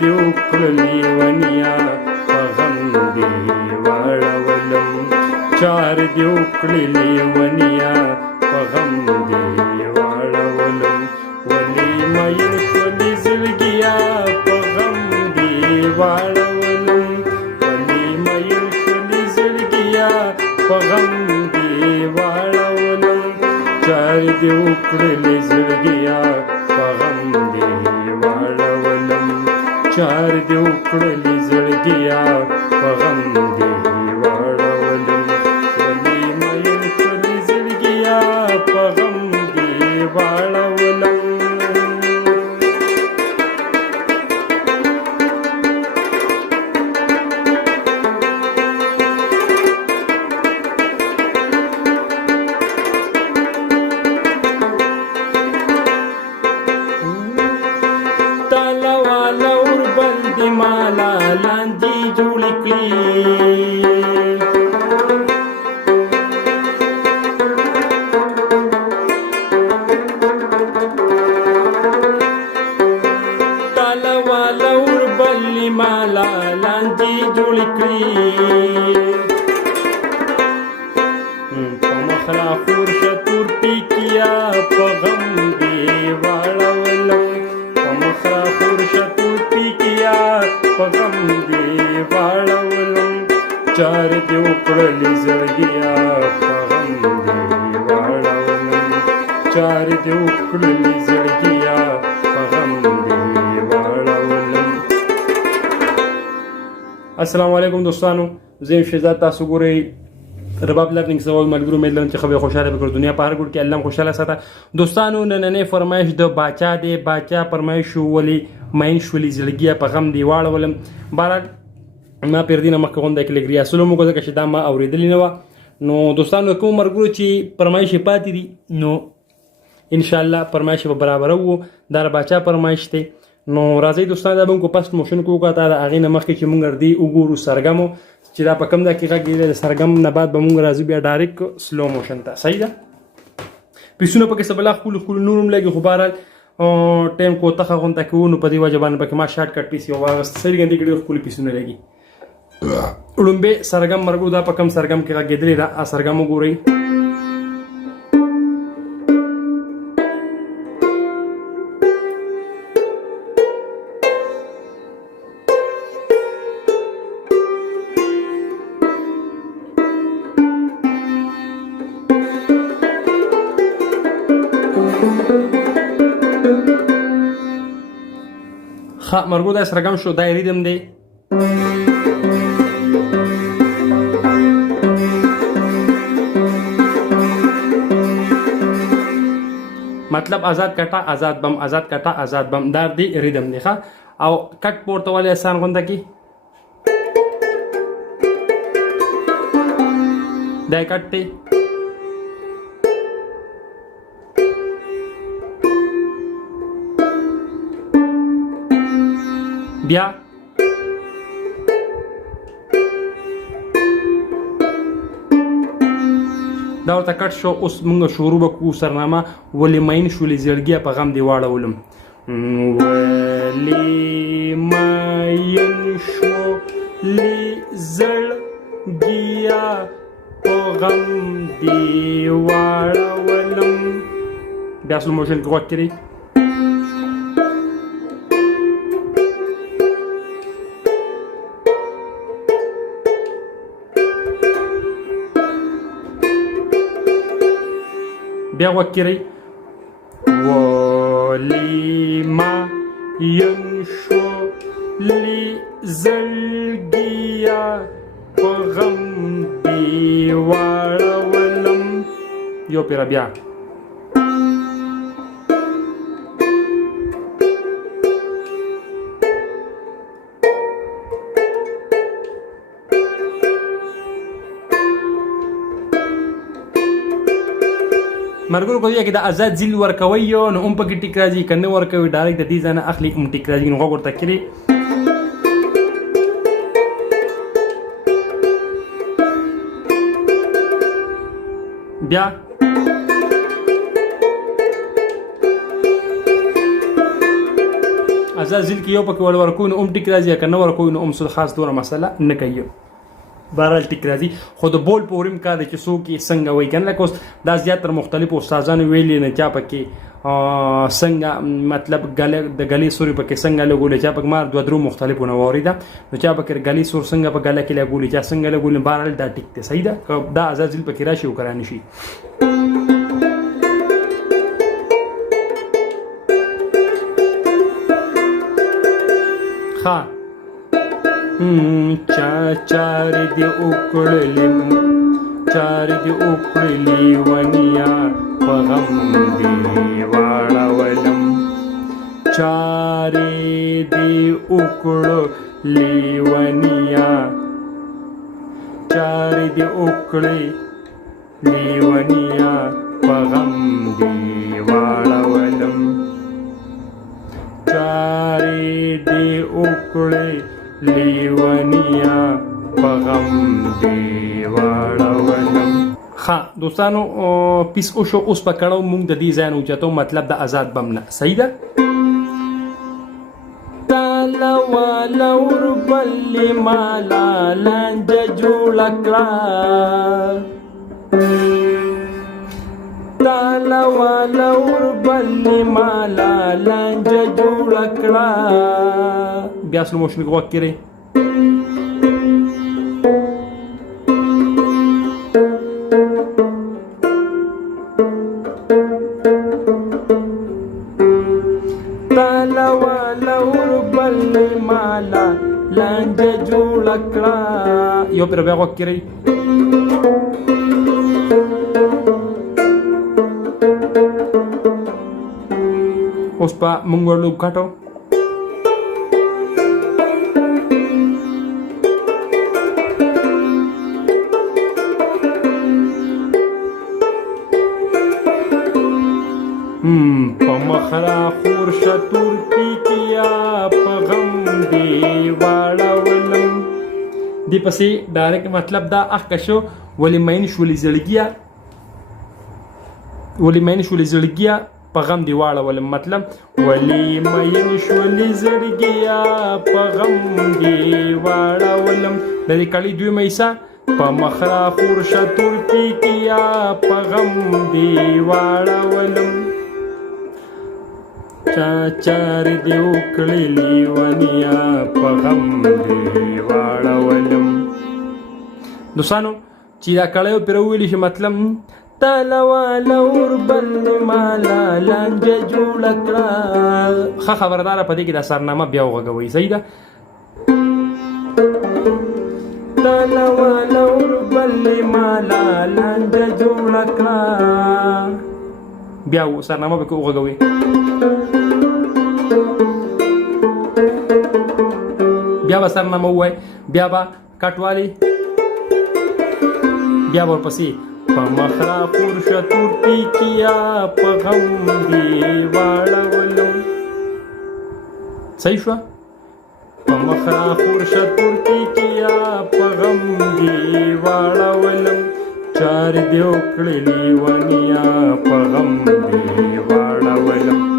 دې وکړلې ونیا په غم دې واړولم چار دې وکړلې ونیا په غم دې واړولم ولې مین شولې زړګیا په غم دې واړولم ولې مین شولې زړګیا په غم دې واړولم چار دې وکړلې زړګیا په غم دې واړولم چار دې وکړلې زړګیا په غم دې واړولم ولې مین شولې زړګیا په غم دې واړولم مالا لاندې جوړ کړي تاله والا وربلې مالا لاندې جوړ کړي په مخ را خور شتور ټیکیا په غم دې واړولم په مخ را خور شتور ټیکیا په غم دې واړولم چار دې وکړلې زړګیا په غم دې واړولم چار دې وکړلې زړګیا په غم دې واړولم. السلام علیکم دوستانو، زه یم شهزاد، تاسو ګورئ رباب لرنینګ سوال ملګرو. امید لرم چې خبرې خوشاله به کړو دنیا په هر ګوټ کې الله خوشاله ساته. دوستانو نننې فرمایش د باچا دی. باچا فرمایش ولې مین شولې زړګیا په غم دی واړولم. بهرحال ما پیر دینه مخکې غونډه کې لګ ریاسلو مو ځکه چې دا ما اورېدلې نه وه. نو دوستانو کوم ملګرو چې فرمایش پاتې دي نو ان شاء الله فرمایش به برابرو. دا باچا فرمایش دی. نو راځي دوستانو دا به کو پاست موشن کوو دا هغې نه مخکې چې مونږ دی وګورو سرګمو چې دا په کوم دقیقه کې د سرګم نه بعد به مونږ راځو بیا ډایرکټ سلو موشن ته. صحیح ده. پیسونه پکې څه بلا خپل نورم لګي خو بهرحال ټایم کوتخه غونډه کوو نو په دې وجه باندې پکې ما شارټ کټ پیس یو واغست سړي ګندې کې ډېر خپل پیسونه لګي. وړومبې سرګم مرګو دا په کوم سرګم کې غږېدلې ده سرګم وګورئ. مرګو دا سرګم شو دا ریدم دی. مطلب آزاد کټه آزاد بم آزاد کټه آزاد بم دا دی ریدم دی ښه. او کټ پورته والے آسان غونډه کې دا کټ دی. بیا دا ورته کټ شو. اوس موږ شروع وکړو سرنامه ولې مین شولې زړګیا په غم دې واړولم. ولې مین شولې زړګیا په غم دې واړولم. بیا سلو موشن کې غوږ کړئ. بیا وکړئ. ولې مین شولې زړګیا په غم دې واړولم. یو پیره بیا مرګور کو دی کې د آزاد ځل ورکوي نو هم پکې ټیک راځي کنه ورکوي ډایرکټ د دې ځنه اخلي هم ټیک راځي نو وګورته کړی. بیا ازازیل کې یو پکې ورکو نو ټیک راځي که نه ورکو نو څه خاص دونه مسله نه کوي بهرحال ټیک راځي خو د بول په وریم کار دی چې څوک یې څنګه وایي که نه لکه اوس دا زیاتره مختلفو استادانو ویلي نه چا پکې څنګه مطلب د ګلې سوري پکې څنګه لګولې چا پکې ما 2-3 مختلفونه واورېده نو چا پکې ګلې سور څنګه په ګله کې لګولې چا څنګه لګولې بهرحال دا ټیک دی صحیح ده دا ازازیل پکې راشي او کرانه شي ها چار دی وکړلم چار دی وکړلی ونیا په غم دی واړولم چار دی وکړلی ونیا چار دی وکړلی ونیا په غم دی واړولم چار دی وکړلی لیونیا پغم دی واړولم ها دوستانو پیس او شو اوس پکړو مونږ د دې ځای نه اوچتو مطلب د آزاد بم نه صحیح ده تالا والا وربلی مالا لانجه جوړ کړه تالا والا وربلی مالا لانجه جوړ کړه بیا سلو موشن غوږ کړئ تالا والا وربلی مالا لانجه جوړ کړه یو پیر بیا غوږ کړئ اوس په مونږ ورلوب کاټو په مخرا خور شتور کیا په غم دی واړولم دی پسې ډایرکټ مطلب دا اخ شو ولی مین شولې زړګیا په غم دی واړولم مطلب ولی مین شولې زړګیا په غم دی واړولم د دې کلی دوی مېسا په مخرا خور شتور کیا په غم دی واړولم چار دی وکړلی ونیا په غم دی واړولم دوستانو چې دا کړیو پرې وویلي شي مطلب تالا والا وربل مالا لانجه جوړ کړه ښه خبرداره په دې کې دا سرنامه بیا وغږوئ صحیح ده تالا والا وربل مالا لانجه جوړ کړه بیا سرنامه پکې وغږوئ بیا به سرنامه ووایئ بیا به کټوالی بیا به ورپسې په مخرا خور شتور کیا په غم دی واړولم صحیح شوه په مخرا خور شتور کیا په غم دی واړولم چار دی وکړلی ونیا په غم دی واړولم